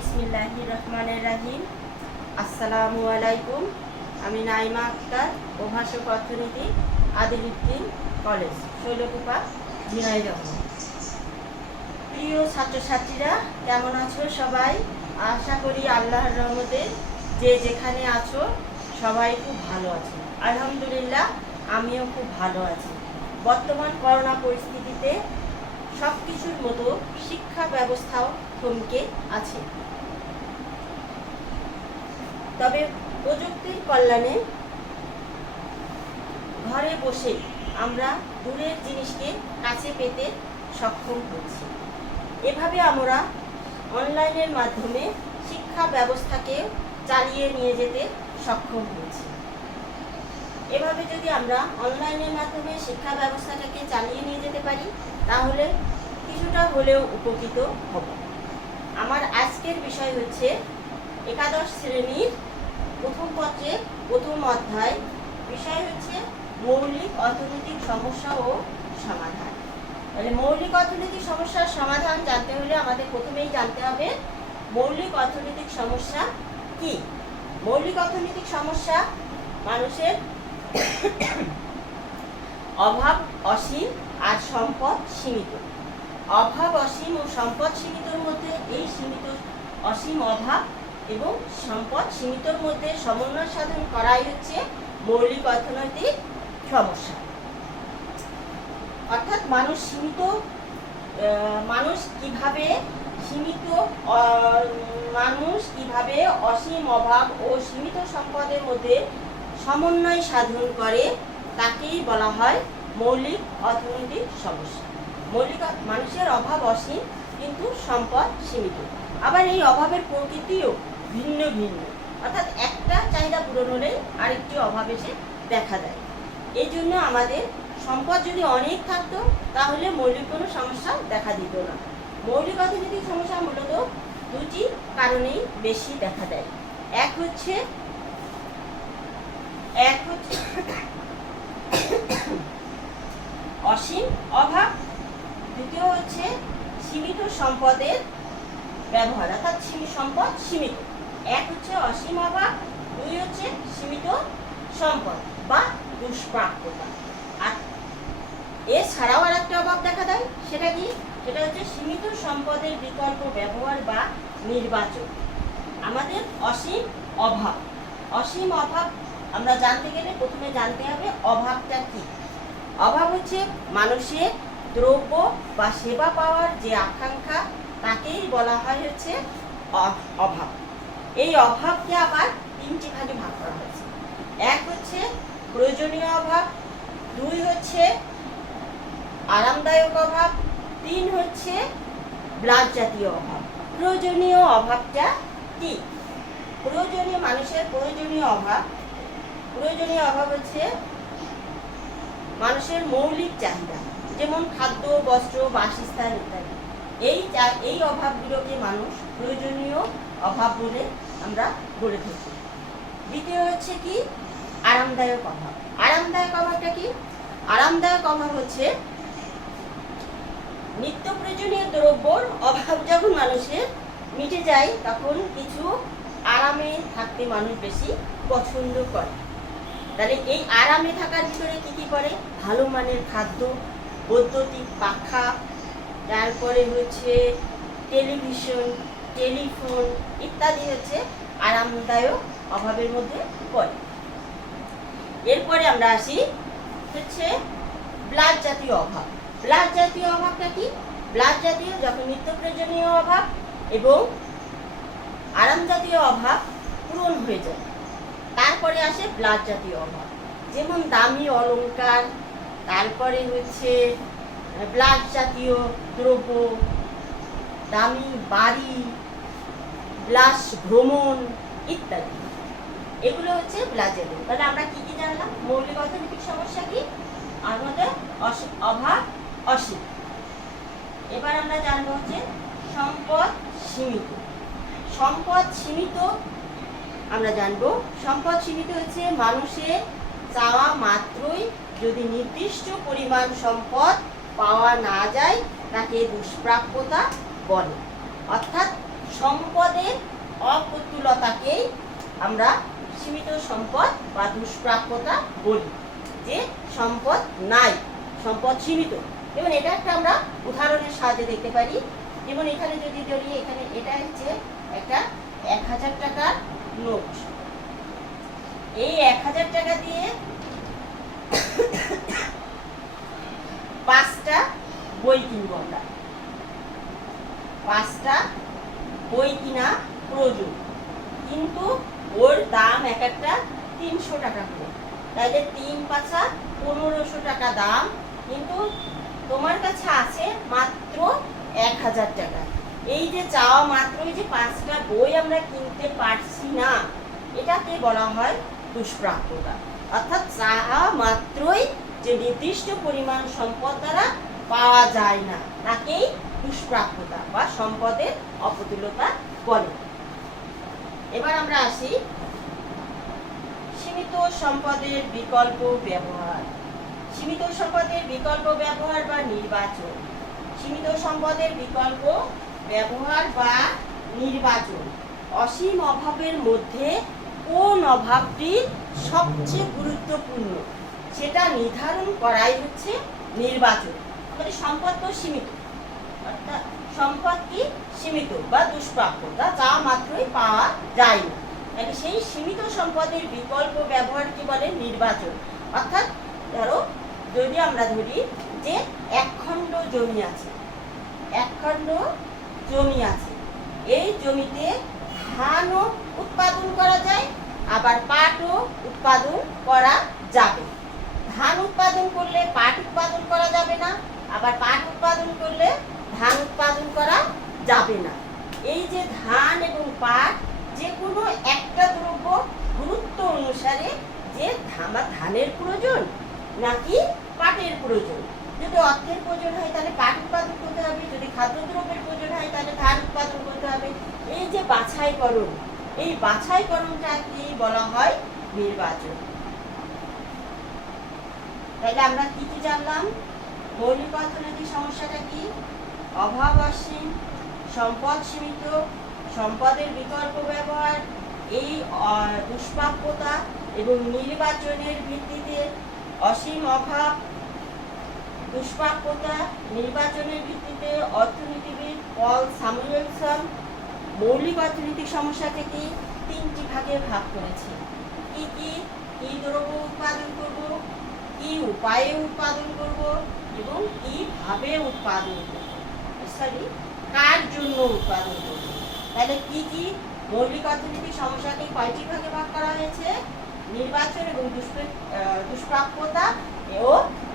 বিসমিল্লাহির রহমানির রহিম। আসসালামু আলাইকুম। আমি নাইমা আক্তার, প্রভাষক অর্থনীতি, আদিলউদ্দিন কলেজ, শৈলকুপা, ঝিনাইদহ। প্রিয় ছাত্রছাত্রীরা, কেমন আছো সবাই? আশা করি আল্লাহর রহমতে যে যেখানে আছো সবাই খুব ভালো আছো। আলহামদুলিল্লাহ, আমিও খুব ভালো আছি। বর্তমান করোনা পরিস্থিতিতে সব কিছুর মতো শিক্ষা ব্যবস্থাও থমকে আছে। তবে প্রযুক্তির কল্যাণে ঘরে বসে আমরা দূরের জিনিসকে কাছে পেতে সক্ষম হচ্ছি। এভাবে আমরা অনলাইনের মাধ্যমে শিক্ষা ব্যবস্থাকে চালিয়ে নিয়ে যেতে সক্ষম হচ্ছি। এভাবে যদি আমরা অনলাইনের মাধ্যমে শিক্ষা ব্যবস্থাটাকে চালিয়ে নিয়ে যেতে পারি, তাহলে কিছুটা হলেও উপকৃত হব। আমার আজকের বিষয় হচ্ছে একাদশ শ্রেণীর প্রথম পত্রের প্রথম অধ্যায়। বিষয় হচ্ছে মৌলিক অর্থনৈতিক সমস্যা ও সমাধান। তাহলে মৌলিক অর্থনৈতিক সমস্যার সমাধান জানতে হলে আমাদের প্রথমেই জানতে হবে মৌলিক অর্থনৈতিক সমস্যা কি। মৌলিক অর্থনৈতিক সমস্যা মানুষের অভাব অসীম আর সম্পদ সীমিত। অভাব অসীম ও সম্পদ সীমিতর মধ্যে এই সীমিত অসীম অভাব এবং সম্পদ সীমিতর মধ্যে সমন্বয় সাধন করাই হচ্ছে মৌলিক অর্থনৈতিক সমস্যা। অর্থাৎ মানুষ কিভাবে অসীম অভাব ও সীমিত সম্পদের মধ্যে সমন্বয় সাধন করে তাকেই বলা হয় মৌলিক অর্থনৈতিক সমস্যা। মানুষের অভাব অসীম কিন্তু সম্পদ সীমিত। আবার এই অভাবের প্রকৃতিও ভিন্ন ভিন্ন, অর্থাৎ একটা চাহিদা পূরণ হলেই আরেকটি অভাব এসে দেখা দেয়। এই জন্য আমাদের সম্পদ যদি অনেক থাকতো তাহলে মৌলিক কোনো সমস্যা দেখা দিত না। মৌলিক অর্থনৈতিক সমস্যা মূলত দুটি কারণেই বেশি দেখা দেয়। এক হচ্ছে অসীম অভাব, দ্বিতীয় হচ্ছে সীমিত সম্পদের ব্যবহার, অর্থাৎ সম্পদ সীমিত। এক হচ্ছে অসীম অভাব, দুই হচ্ছে সীমিত সম্পদ বা দুষ্প্রাপ্যতা। আর এছাড়াও আর একটা অভাব দেখা দেয়, সেটা কি? সেটা হচ্ছে সীমিত সম্পদের বিকল্প ব্যবহার বা নির্বাচন। আমাদের অসীম অভাব আমরা জানতে গেলে প্রথমে জানতে হবে অভাবটা কি। অভাব হচ্ছে মানুষের দ্রব্য বা সেবা পাওয়ার যে আকাঙ্ক্ষা, তাকেই বলা হয় হচ্ছে অভাব। এই অভাবকে আবার তিনটি ভাগে ভাগ করা হয়েছে। এক হচ্ছে প্রয়োজনীয় অভাব, দুই হচ্ছে আরামদায়ক অভাব, তিন হচ্ছে ব্লাড জাতীয় অভাব। প্রয়োজনীয় অভাবটা কি? মানুষের প্রয়োজনীয় অভাব হচ্ছে মানুষের মৌলিক চাহিদা, যেমন খাদ্য, বস্ত্র, বাসস্থান ইত্যাদি। এই অভাবগুলোকে মানুষ প্রয়োজনীয় অভাব বলে আমরা বলে থাকি। দ্বিতীয় হচ্ছে কি? আরামদায়ক অভাব। আরামদায়ক অভাবটা কি? আরামদায়ক অভাব হচ্ছে নিত্য প্রয়োজনীয় দ্রব্যর অভাব যখন মানুষের মিটে যায়, তখন কিছু আরামে থাকতে মানুষ বেশি পছন্দ করে। তাহলে এই আরামে থাকার ভিতরে কি করে? ভালো মানের খাদ্য, বৈদ্যুতিক পাখা, তারপরে হচ্ছে টেলিভিশন, টেলিফোন ইত্যাদি হচ্ছে আরামদায়ক অভাবের মধ্যে পড়ে। এরপরে আমরা আসি হচ্ছে ব্লাড জাতীয় অভাব। ব্লাড জাতীয় অভাবটা কি? ব্লাড জাতীয় যখন নিত্য প্রয়োজনীয় অভাব এবং আরাম জাতীয় অভাব পূরণ হয়ে যায়, তারপরে আসে ব্লাড জাতীয় অভাব। যেমন দামি অলংকার, তারপরে হচ্ছে ব্লাড জাতীয় দ্রব্য, দামি বাড়ি, বিলাস ভ্রমণ ইত্যাদি, এগুলো হচ্ছে ব্লাড জাতীয়। তাহলে আমরা কি কি জানলাম? মৌলিক অর্থনৈতিক সমস্যা কি? আমাদের অভাব অসীম। এবার আমরা জানবো হচ্ছে সম্পদ সীমিত। সম্পদ সীমিত আমরা জানবো। সম্পদ সীমিত হচ্ছে মানুষের চাওয়া মাত্রই যদি নির্দিষ্ট পরিমাণ সম্পদ পাওয়া না যায়, তাকে দুষ্প্রাপ্যতা বলে। অর্থাৎ সম্পদের অপ্রতুলতাকেই আমরা সীমিত সম্পদ বা দুষ্প্রাপ্যতা বলি, যে সম্পদ নাই, সম্পদ সীমিত। যেমন এটা একটা আমরা উদাহরণের সাহায্যে দেখতে পারি। যেমন এখানে যদি ধরি, এখানে এটা হচ্ছে একটা 1000 টাকার নোট। এই 1000 টাকা দিয়ে 5টা বই কিনবো আমরা। 5টা বই কিনা প্রয়োজন, কিন্তু ওর দাম এক একটা 300 টাকা করে, তাহলে 3 পাঁচা 1500 টাকা দাম, কিন্তু তোমার কাছে আছে মাত্র 1000 টাকা। এই যে চাওয়া মাত্রই যে 5টা বই আমরা কিনতে পারছি না, এটাকে বলা হয় দুষ্প্রাপ্যতা। অর্থাৎ চাওয়া মাত্রই যে নির্দিষ্ট পরিমাণ সম্পদ দ্বারা পাওয়া যায় না, তাকেই দুষ্প্রাপ্যতা বা সম্পদের অপ্রতুলতা বলে। এবার আমরা আসি সীমিত সম্পদের বিকল্প ব্যবহার। সীমিত সম্পদের বিকল্প ব্যবহার বা নির্বাচন। সীমিত সম্পদের বিকল্প ব্যবহার বা নির্বাচন। অসীম অভাবের মধ্যে কোন অভাবটি সবচেয়ে গুরুত্বপূর্ণ সেটা নির্ধারণ করাই হচ্ছে নির্বাচন। আমাদের সম্পদ তো সীমিত, অর্থাৎ সম্পদ কি সীমিত বা দুষ্প্রাপ্যতা, যা মাত্রই পাওয়া যায় না, তাহলে সেই সীমিত সম্পদের বিকল্প ব্যবহার কি বলে নির্বাচন। অর্থাৎ ধরো, যদি আমরা ধরি যে 1 খণ্ড জমি আছে, 1 খণ্ড জমি আছে, এই জমিতে ধানও উৎপাদন করা যায়, আবার পাটও উৎপাদন করা যাবে। ধান উৎপাদন করলে পাট উৎপাদন করা যাবে না, আবার পাট উৎপাদন করলে ধান উৎপাদন করা যাবে না। এই যে ধান এবং পাট, যে কোনো একটা দ্রব্য গুরুত্ব অনুসারে যে ধানের প্রয়োজন নাকি পাটের প্রয়োজন। যদি অর্থের প্রয়োজন হয় তাহলে পাট উৎপাদন করতে হবে, যদি খাদ্যদ্রব্যের প্রয়োজন হয় তাহলে ধান উৎপাদন করতে হবে। এই যে বাছাইকরণ, এই বাছাইকরণটাকেই বলা হয় নির্বাচন। তাহলে আমরা কি কি জানলাম? মৌলিক অর্থনৈতিক সমস্যাটা কি? অভাব অসীম, সম্পদ সীমিত, সম্পদের বিকল্প ব্যবহার, এই দুষ্প্রাপ্যতা এবং নির্বাচনের ভিত্তিতে অসীম অভাব, দুষ্প্রাপ্যতা, নির্বাচনের ভিত্তিতে অর্থনীতিবিদ পল স্যামুয়েলসন মৌলিক অর্থনৈতিক সমস্যা থেকে 3টি ভাগে ভাগ করেছে। কি কি? কি দ্রব্য উৎপাদন করব, কি উপায়ে উৎপাদন করব এবং কিভাবে উৎপাদন করব, কার জন্য উৎপাদন করব। তাহলে কি কি মৌলিক অর্থনৈতিক সমস্যাকে কয়টি ভাগে ভাগ করা হয়েছে? নির্বাচন এবং দুষ্প্রাপ্যতা ও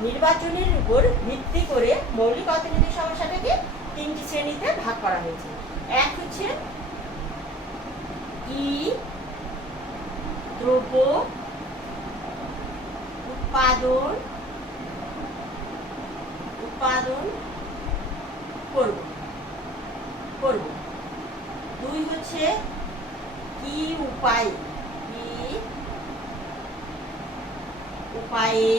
নির্বাচনের উপর ভিত্তি করে মৌলিক অর্থনৈতিক সমস্যাটাকে 3টি শ্রেণীতে ভাগ করা হয়েছে। এক হচ্ছে কি দ্রব্য উৎপাদন করব। 2 হচ্ছে কি উপায়ে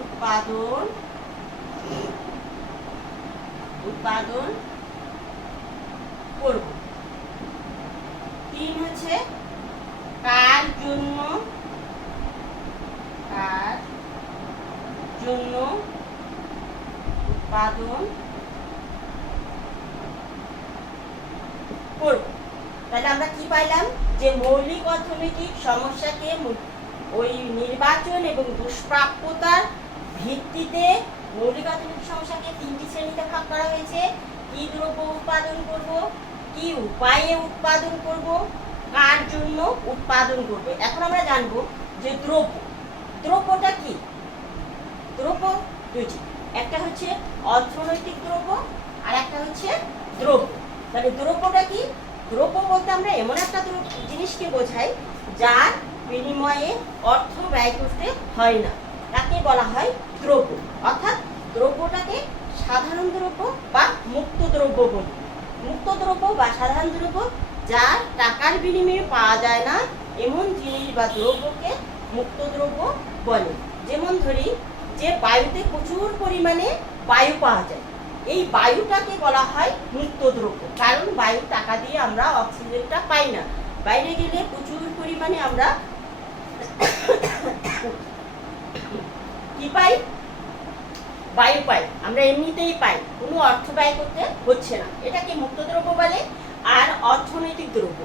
উৎপাদন করব। 3 হচ্ছে কার জন্য উৎপাদন করব। তাহলে আমরা কি পাইলাম? যে মৌলিক অর্থনৈতিক সমস্যাকে ওই নির্বাচন এবং দুষ্প্রাপ্যতার ভিত্তিতে মৌলিক অর্থনৈতিক সমস্যাকে 3টি শ্রেণীতে ভাগ করা হয়েছে। কি দ্রব্য উৎপাদন করব, কি উপায়ে উৎপাদন করব, কার জন্য উৎপাদন করব। এখন আমরা জানবো যে দ্রব্যটা কি। দ্রব্য দুইটি, একটা হচ্ছে অর্থনৈতিক দ্রব্য আর একটা হচ্ছে দ্রব্য। তাহলে দ্রব্যটা কি? দ্রব্য বলতে আমরা এমন একটা জিনিসকে বোঝাই যার বিনিময়ে অর্থ ব্যয় করতে হয় না, তাকে বলা হয় দ্রব্য। অর্থাৎ দ্রব্যটাকে সাধারণ দ্রব্য বা মুক্ত দ্রব্য বলি। মুক্ত দ্রব্য বা সাধারণ দ্রব্য যার টাকার বিনিময়ে পাওয়া যায় না এমন জিনিস বা দ্রব্যকে মুক্ত দ্রব্য বলে। যেমন ধরি যে বায়ুতে প্রচুর পরিমাণে বায়ু পাওয়া যায়, এই বায়ুটাকে বলা হয় মুক্ত দ্রব্য, কারণ বায়ু টাকা দিয়ে আমরা অক্সিজেনটা পাই না। বাইরে গেলে প্রচুর পরিমাণে আমরা কি পাই? বায়ু পাই, আমরা এমনিতেই পাই, কোনো অর্থ ব্যয় করতে হচ্ছে না। এটাকে মুক্ত দ্রব্য বলে। আর অর্থনৈতিক দ্রব্য,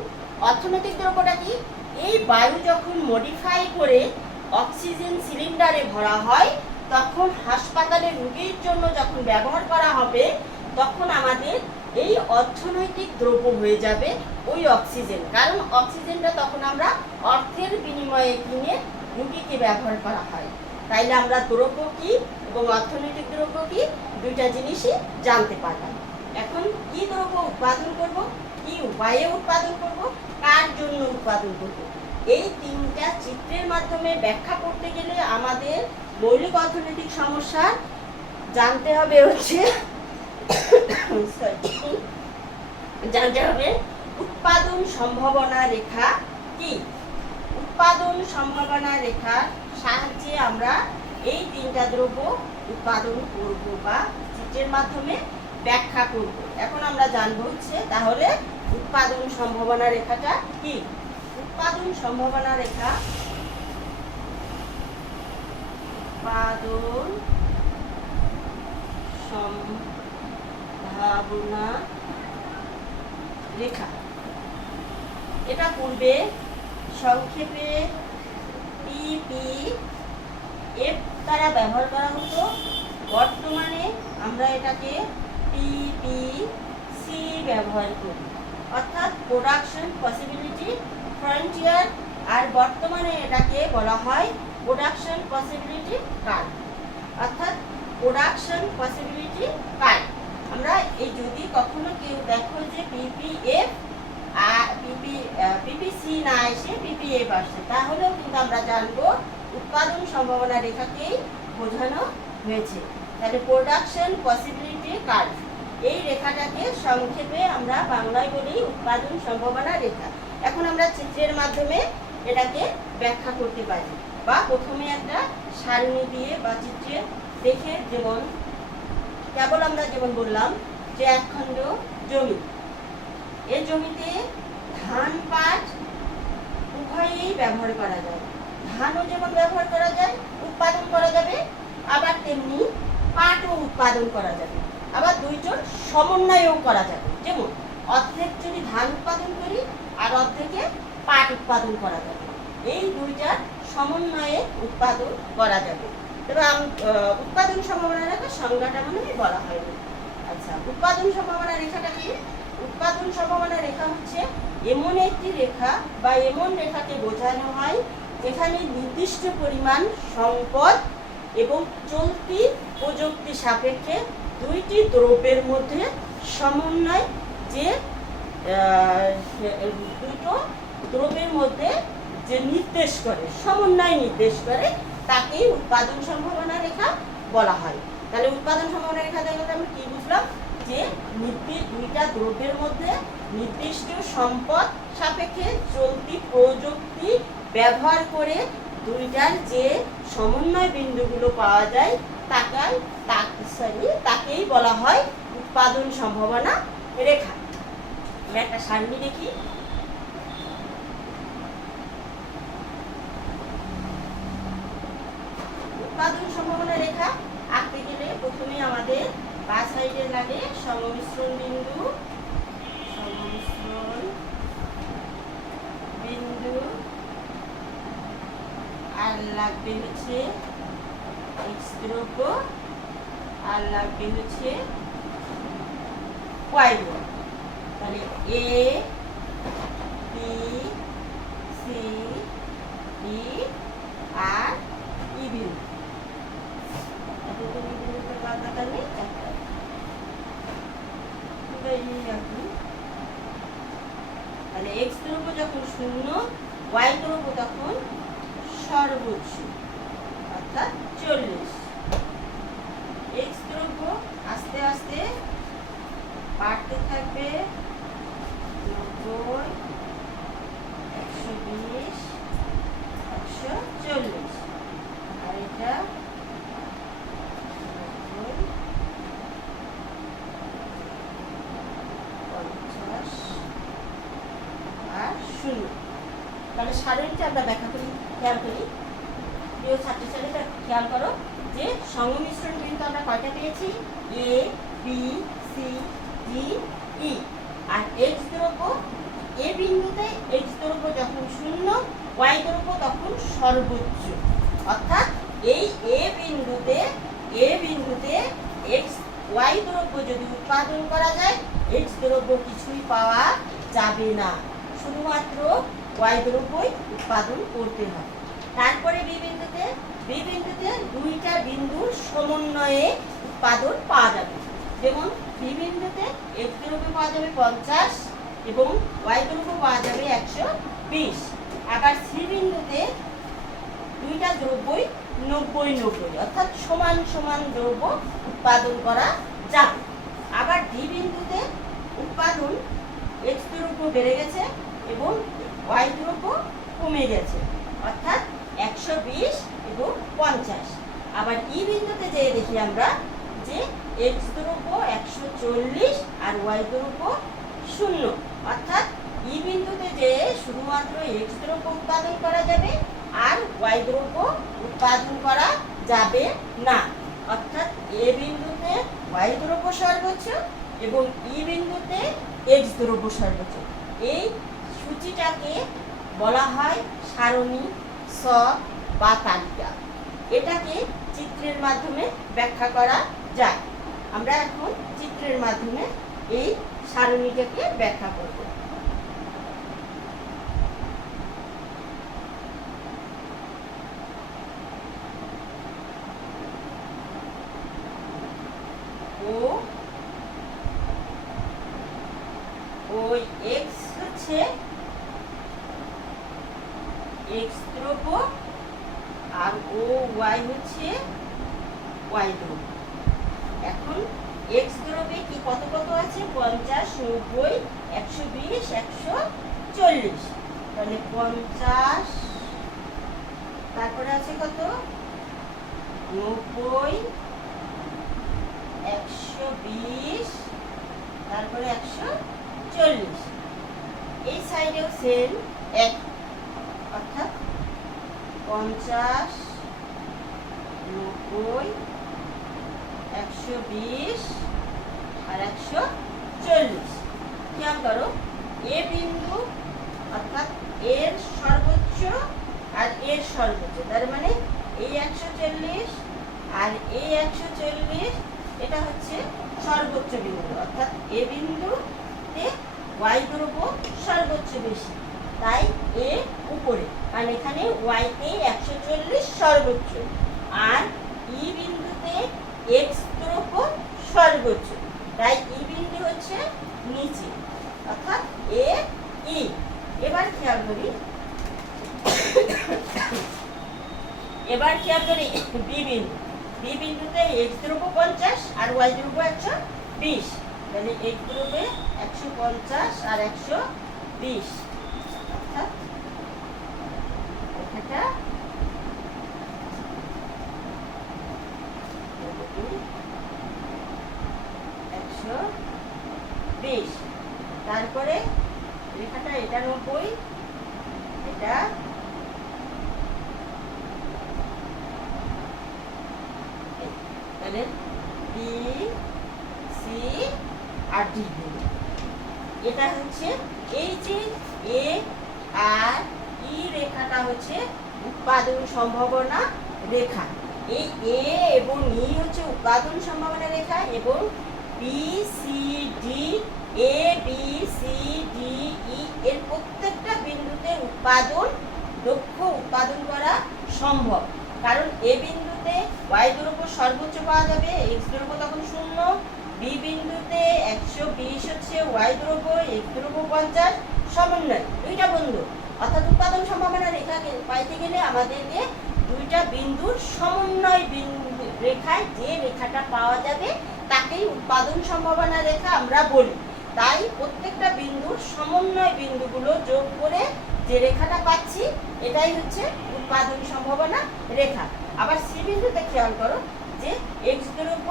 অর্থনৈতিক দ্রব্যটা কি? এই বায়ু যখন মডিফাই করে অক্সিজেন সিলিন্ডারে ভরা হয়, তখন হাসপাতালে রোগীর জন্য যখন ব্যবহার করা হবে, তখন আমাদের এই অর্থনৈতিক দ্রব্য হয়ে যাবে ওই অক্সিজেন। কারণ অক্সিজেনটা তখন আমরা অর্থের বিনিময়ে কিনে রোগীকে ব্যবহার করা হয়। তাইলে আমরা দ্রব্য কি এবং অর্থনৈতিক দ্রব্য কি, দুইটা জিনিসই জানতে পারলাম। এখন কি দ্রব্য উৎপাদন করব, কি উপায়ে উৎপাদন করব, কার জন্য উৎপাদন করব, এই তিনটা চিত্রের মাধ্যমে ব্যাখ্যা করতে গেলে আমাদের মৌলিক অর্থনৈতিক সমস্যা জানতে হবে হচ্ছে জানতে হবে উৎপাদন সম্ভাবনা রেখা কি। উৎপাদন সম্ভাবনা রেখার সাহায্যে আমরা এই তিনটা দ্রব্য উৎপাদন করব বা চিত্রের মাধ্যমে ব্যাখ্যা করব। এখন আমরা জানবো হচ্ছে তাহলে উৎপাদন সম্ভাবনা রেখাটা কি। উৎপাদন সম্ভাবনা রেখা, উৎপাদন সম্ভাবনা রেখা, এটা পূর্বে সংক্ষেপে পিপিএফ দ্বারা ব্যবহার করা হতো। বর্তমানে আমরা এটাকে পিপিসি ব্যবহার করি, অর্থাৎ প্রোডাকশন পসিবিলিটি ফ্রন্টিয়ার। আর বর্তমানে এটাকে বলা হয় প্রোডাকশন পসিবিলিটি কার্ভ, অর্থাৎ প্রোডাকশন পসিবিলিটি কার্ভ। আমরা এই যদি কখনো কেউ দেখো যে পিপিএফ পিপিসি না এসে পিপিএফ আসছে, তাহলেও কিন্তু আমরা জানবো উৎপাদন সম্ভাবনা রেখাকেই বোঝানো হয়েছে। তাহলে প্রোডাকশন পসিবিলিটি কার্ভ, এই রেখাটাকে সংক্ষেপে আমরা বাংলায় বলি উৎপাদন সম্ভাবনা রেখা। এখন আমরা চিত্রের মাধ্যমে এটাকে ব্যাখ্যা করতে পারি, বা প্রথমে একটা সারণী দিয়ে বা চিত্রে দেখে, যেমন কেবল আমরা যেমন বললাম যে একখণ্ড জমি, এই জমিতে ধান পাট উভয়ই ব্যবহার করা যায়। ধানও যেমন ব্যবহার করা যায়, উৎপাদন করা যাবে, আবার তেমনি পাটও উৎপাদন করা যাবে, আবার দুইজন সমন্বয়ও করা যাবে। যেমন অর্ধেক যদি ধান উৎপাদন করি আর অর্ধেকে পাট উৎপাদন করা যাবে, এই দুইটার সমন্বয়ে উৎপাদন করা যাবে। এবং উৎপাদন সম্ভাবনা রেখার সংজ্ঞাটা মনে হয় বলা হয়নি। আচ্ছা, উৎপাদন সম্ভাবনা রেখাটা কি? উৎপাদন সম্ভাবনা রেখা হচ্ছে এমন একটি রেখা বা এমন রেখাকে বোঝানো হয় যেখানে নির্দিষ্ট পরিমাণ সম্পদ এবং চলতি প্রযুক্তি সাপেক্ষে দুইটি দ্রব্যের মধ্যে সমন্বয়, যে দুটো দ্রব্যের মধ্যে যে নির্দেশ করে, সমন্বয় নির্দেশ করে, তাকেই উৎপাদন সম্ভাবনা রেখা বলা হয়। তাহলে উৎপাদন সম্ভাবনা রেখা দেখলে আমরা কি বুঝলাম, যে দুইটা দ্রব্যের মধ্যে নির্দিষ্ট সম্পদ সাপেক্ষে চলতি প্রযুক্তি ব্যবহার করে দুইটার যে সমন্বয় বিন্দুগুলো পাওয়া যায় তাকেই বলা হয় উৎপাদন সম্ভাবনা রেখা। আমরা একটা সারণী দেখি। উৎপাদন সম্ভাবনা রেখা আঁকতে গেলে প্রথমে আমাদের বা সাইডে লাগে সংমিশ্রণ বিন্দু, আর লাগবে হচ্ছে এক্স দ্রব্য, আর লাগবে হচ্ছে ওয়াই দ্রব্য। তাহলে এ বি সি ডি আর ই বিন্দু, তাহলে এক্স দ্রব্য যখন 0, ওয়াই দ্রব্য তখন সর্বোচ্চ, অর্থাৎ 40। এক্স দ্রব্য আস্তে আস্তে বাড়তে থাকবে, 90, 120, 140, আর এটা 50, শূন্য। তাহলে সারণীটা আমরা ব্যাখ্যা করি, খেয়াল করি। প্রিয় ছাত্রছাত্রীরা খেয়াল করো যে সংমিশ্রণ বিন্দু আমরা কয়টা পেয়েছি? এ, বি, সি, ডি, ই। আর এক্স দ্রব্য, এ বিন্দুতে এক্স দ্রব্য যখন শূন্য, ওয়াই দ্রব্য তখন সর্বোচ্চ। অর্থাৎ এই এ বিন্দুতে এক্স ওয়াই দ্রব্য যদি উৎপাদন করা যায়, এক্স দ্রব্য কিছুই পাওয়া যাবে না, শুধুমাত্র ওয়াই দ্রব্যই উৎপাদন করতে হবে। তারপরে বি বিন্দুতে দুইটা বিন্দুর সমন্বয়ে উৎপাদন পাওয়া যাবে। যেমন বি বিন্দুতে এক্স দ্রব্য পাওয়া যাবে 50 এবং ওয়াই দ্রব্য পাওয়া যাবে 120। আবার সি বিন্দুতে দুইটা দ্রব্যই 90-90, অর্থাৎ সমান সমান দ্রব্য উৎপাদন করা যাবে। আবার ডি বিন্দুতে উৎপাদন এক্স দ্রব্য বেড়ে গেছে এবং ওয়াই দ্রব্য কমে গেছে, অর্থাৎ 120 এবং 50। আবার ই বিন্দুতে যে দেখি আমরা যে এক্স দ্রব্য 140 আর ওয়াই দ্রব্য 0, অর্থাৎ ই বিন্দুতে যে শুধুমাত্র এক্স দ্রব্য উৎপাদন করা যাবে আর ওয়াই দ্রব্য উৎপাদন করা যাবে না। অর্থাৎ এ বিন্দুতে ওয়াই দ্রব্য সর্বোচ্চ এবং ই বিন্দুতে এক্স দ্রব্য সর্বোচ্চ। এই সূচিটাকে বলা হয় সারণী, স বা তালিকা। এটাকে চিত্রের মাধ্যমে ব্যাখ্যা করা যায়। আমরা এখন চিত্রের মাধ্যমে এই সারণীটাকে ব্যাখ্যা করব। ওই এক্স হচ্ছে এক্স দ্রব্য আর ও ওয়াই হচ্ছে ওয়াই দ্রব্য। এখন এক্স দ্রব্যে কি কত কত আছে? 50, 90, 120, 140। তাহলে 50, তারপরে আছে কত? 90, 120, তারপরে 140। এই সাইডেও সেম এক, অর্থাৎ 50, 90, 120 আর 140। খেয়াল করো, এ বিন্দু অর্থাৎ এর সর্বোচ্চ আর এর সর্বোচ্চ, তার মানে এই 140 আর এই 140, এটা হচ্ছে সর্বোচ্চ বিন্দু। অর্থাৎ এ বিন্দুতে ওয়াই দ্রব্য সর্বোচ্চ বেশি, তাই এ উপরে, কারণ এখানে ওয়াইতে 140 সর্বোচ্চ, আর ই বিন্দুতে এক্স দ্রব্য সর্বোচ্চ, তাই ই বিন্দু হচ্ছে নিচে, অর্থাৎ এ ই। এবার খেয়াল করি বি বিন্দুতে এক্স দ্রব্য 50 আর ওয়াই দ্রব্য 120। তাহলে এক্স দ্রব্যে 150 আর 120, অর্থাৎ এটা 120। তারপরে রেখাটা এটা 90, এটা তাহলে বি, সি আর ডি। এটা হচ্ছে এই যে এ আর ই রেখাটা হচ্ছে উৎপাদন সম্ভাবনা রেখা। এই এ এবং ই হচ্ছে উৎপাদন সম্ভাবনা রেখা এবং বি, সি, ডি, এ, বি, সি, ডি, ই এর প্রত্যেকটা বিন্দুতে দক্ষ উৎপাদন করা সম্ভব। কারণ এ বিন্দুতে ওয়াই দ্রব্য সর্বোচ্চ পাওয়া যাবে, এক্স দ্রব্য তখন 0। বি বিন্দুতে 120 হচ্ছে ওয়াই দ্রব্য, এক্স দ্রব্য 50, সমন্বয় দুইটা বিন্দু। অর্থাৎ উৎপাদন সম্ভাবনা রেখাকে পাইতে গেলে আমাদেরকে দুইটা বিন্দুর সমন্বয় বিন্দু রেখায় যে রেখাটা পাওয়া যাবে তাকেই উৎপাদন সম্ভাবনা রেখা আমরা বলি। তাই প্রত্যেকটা বিন্দুর সমন্বয় বিন্দুগুলো যোগ করে যে রেখাটা পাচ্ছি এটাই হচ্ছে উৎপাদন সম্ভাবনা রেখা। আবার সি বিন্দুতে খেয়াল করো যে এক্স দ্রব্য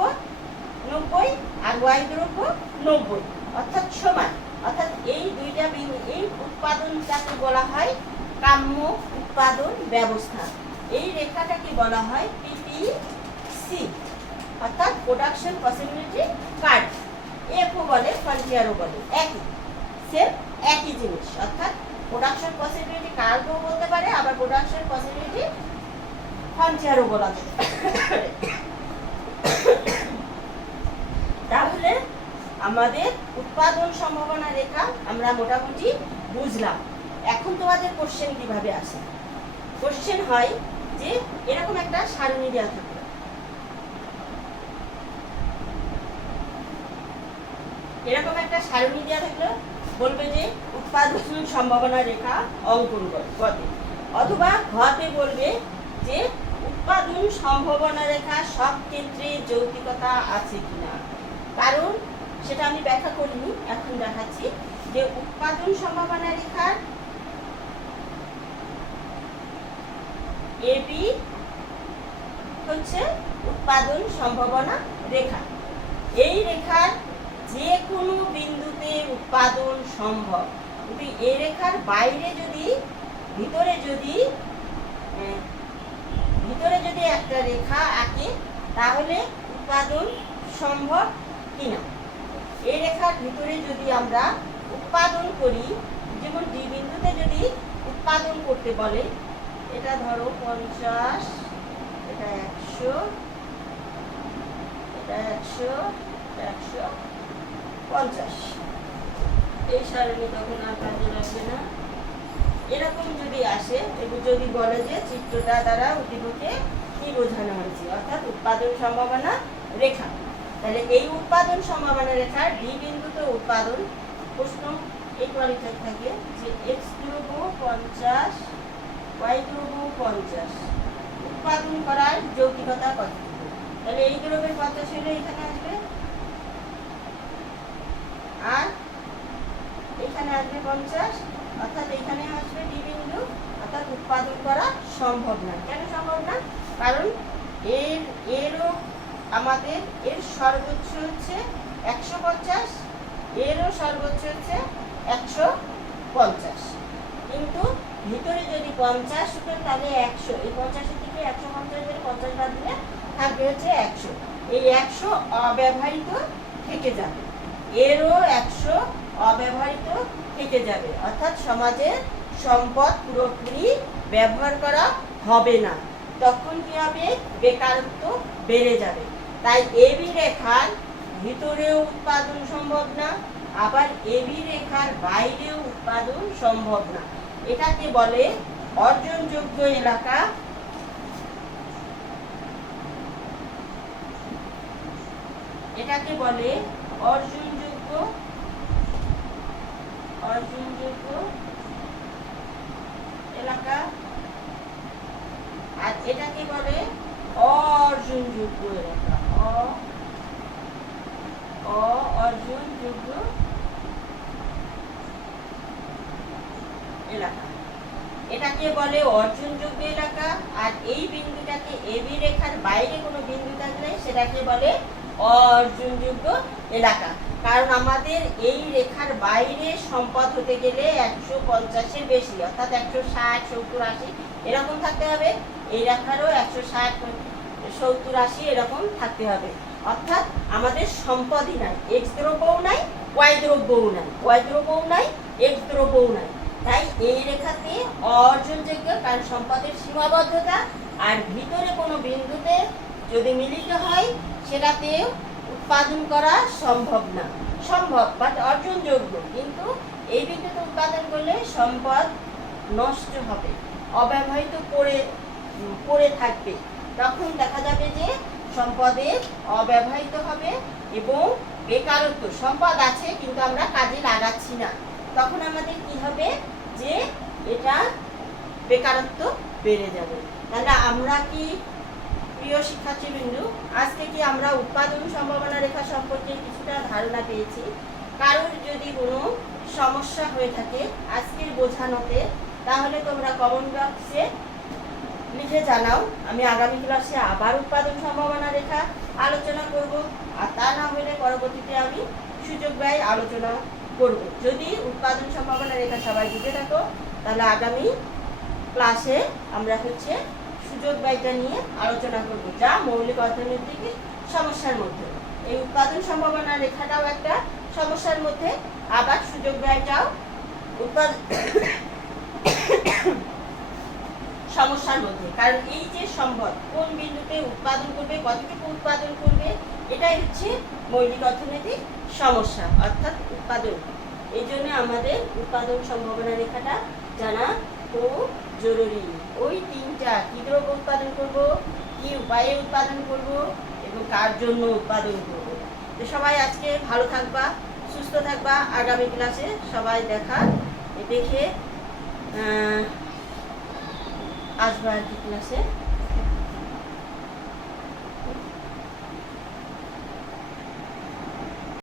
90 আর ওয়াই দ্রব্য 90, অর্থাৎ সমান। অর্থাৎ এই দুইটা বিন্দু, এই উৎপাদনটাকে বলা হয় কাম্য উৎপাদন ব্যবস্থা। এই রেখাটাকে বলা হয় পিপিসি, অর্থাৎ প্রোডাকশন পসিবিলিটি কার্ভ। এফও বলে, ফ্রন্টিয়ারও বলে, একই জিনিস। অর্থাৎ প্রোডাকশন পসিবিলিটি কার্ভও বলতে পারে, আবার প্রোডাকশন পসিবিলিটি ফ্রন্টিয়ারও বলা যায়। তাহলে আমাদের উৎপাদন সম্ভাবনা রেখা আমরা মোটামুটি বুঝলাম। এখন তোমাদের কোশ্চেন কিভাবে আসে? কোশ্চেন হয় যে এরকম একটা সারণী দেওয়া থাকলো, এরকম একটা সারণী দেওয়া থাকলো, বলবে যে উৎপাদন সম্ভাবনা রেখা অঙ্কন করতে, অথবা ঘতে বলবে যে উৎপাদন সম্ভাবনা রেখা সব ক্ষেত্রে যৌক্তিকতা আছে কিনা। কারণ সেটা আমি ব্যাখ্যা করিনি, এখন দেখাচ্ছি যে উৎপাদন সম্ভাবনা রেখার এবি হচ্ছে উৎপাদন সম্ভাবনা রেখা। এই রেখার যে কোনো বিন্দুতে উৎপাদন সম্ভব, কিন্তু এই রেখার বাইরে যদি ভিতরে যদি একটা রেখা আঁকে তাহলে উৎপাদন সম্ভব কিনা। এই রেখার ভিতরে যদি আমরা উৎপাদন করি, যেমন ডি বিন্দুতে যদি উৎপাদন করতে বলে, এটা ধরো 50, এটা 100, এটা 100, 150, এই সারণী তখন আর কাজে লাগবে না। এরকম যদি আসে, যদি বলে যে চিত্রটা দ্বারা উদ্দীপকে কি বোঝানো হয়েছে, অর্থাৎ উৎপাদন সম্ভাবনা রেখা, তাহলে এই উৎপাদন সম্ভাবনা রেখার ডি বিন্দুতে উৎপাদন, প্রশ্ন এই কোয়ালিটি থাকে যে এক্স ধ্রুব 50, ওয়াই ধ্রুব 50, উৎপাদন করার যৌক্তিকতা কতটুকু। তাহলে এই ধ্রুবের 50 হলে এখানে আসবে, আর এখানে আসবে 50, অর্থাৎ এখানে আসবে ডি বিন্দু, অর্থাৎ উৎপাদন করা সম্ভব না। কেন সম্ভব না? কারণ এরও আমাদের এর সর্বোচ্চ হচ্ছে 150, এরও সর্বোচ্চ হচ্ছে 150, কিন্তু ভিতরে যদি 50 হতো তাহলে 100, এই 50 থেকে 150 এর 50 বাদ দিলে থাকবে হচ্ছে 100। এই 100 অব্যবহৃত থেকে যাবে, এরও 100 অব্যবহৃত থেকে যাবে, অর্থাৎ সমাজের সম্পদ পুরোপুরি ব্যবহার করা হবে না। তখন কি হবে? বেকারত্ব বেড়ে যাবে। তাই এবি রেখার ভিতরেও উৎপাদন সম্ভব না, আবার এবি রেখার বাইরেও উৎপাদন সম্ভব না। এটাকে বলে অর্জনযোগ্য এলাকা। এটাকে বলে অর্জনযোগ্য এলাকা, আর এটাকে বলে অর্জনযোগ্য এলাকা। অর্জনযোগ্য এলাকা, এটাকে বলে অর্জনযোগ্য এলাকা। আর এই বিন্দুটাকে এবি রেখার বাইরে কোনো বিন্দু থাকলে সেটাকে বলে অর্জনযোগ্য এলাকা। কারণ আমাদের এই রেখার বাইরে সম্পদ হতে গেলে 150-এর বেশি, অর্থাৎ 160, 70, 80 এরকম থাকতে হবে। এই রেখারও 160, 70, 80 এরকম থাকতে হবে। অর্থাৎ আমাদের সম্পদই নাই, এক্স দ্রব্যও নাই, ওয়াই দ্রব্যও নাই, এক্স দ্রব্যও নাই। তাই এই রেখাতে অর্জনযোগ্য, কারণ সম্পদের সীমাবদ্ধতা, আর ভিতরে কোনো বিন্দুতে যদি মিলিত হয় সেটাতে উৎপাদন করা সম্ভব না। সম্ভব বাট অর্জনযোগ্য, কিন্তু এই বিন্দুতে উৎপাদন করলে সম্পদ নষ্ট হবে, অব্যবহৃত পড়ে থাকবে। তখন দেখা যাবে যে সম্পদের অব্যবহৃত হবে এবং বেকারত্ব, সম্পদ আছে কিন্তু আমরা কাজে লাগাচ্ছি না, তখন আমাদের কি হবে? যে এটা বেকারত্ব বেড়ে যাবে। তাহলে আমরা কি, প্রিয় শিক্ষার্থীবৃন্দু, আজকে কি আমরা উৎপাদন সম্ভাবনা রেখা সম্পর্কে কিছুটা ধারণা পেয়েছি? কারোর যদি কোনো সমস্যা হয়ে থাকে আজকের বোঝানোতে, তাহলে তোমরা কমেন্ট বক্সে লিখে জানাও। আমি আগামী ক্লাসে আবার উৎপাদন সম্ভাবনা রেখা আলোচনা করব, আর তা না হলে পরবর্তীতে আমি সুযোগ ব্যয় আলোচনা করব। যদি উৎপাদন সম্ভাবনা রেখা সবাই বুঝে থাকো, তাহলে আগামী ক্লাসে আমরা সুযোগ ব্যয়টা নিয়ে আলোচনা করব, যা মৌলিক অর্থনৈতিক সমস্যার মধ্যে। এই উৎপাদন সম্ভাবনা রেখাটাও একটা সমস্যার মধ্যে, আবার সুযোগ ব্যয়টাও উৎপাদন সমস্যার মধ্যে। কারণ এই যে সম্পদ কোন বিন্দুতে উৎপাদন করবে, কতটুকু উৎপাদন করবে, এটাই মৌলিক অর্থনৈতিক সমস্যা, অর্থাৎ উৎপাদন। এই জন্য আমাদের উৎপাদন সম্ভাবনা রেখাটা জানা খুব জরুরি। ওই তিনটা, কি দ্রব্য উৎপাদন করব, কি উপায়ে উৎপাদন করব এবং কার জন্য উৎপাদন করব। তো সবাই আজকে ভালো থাকবা, সুস্থ থাকবা। আগামী ক্লাসে সবাই দেখে আসবা আর কি ক্লাসে।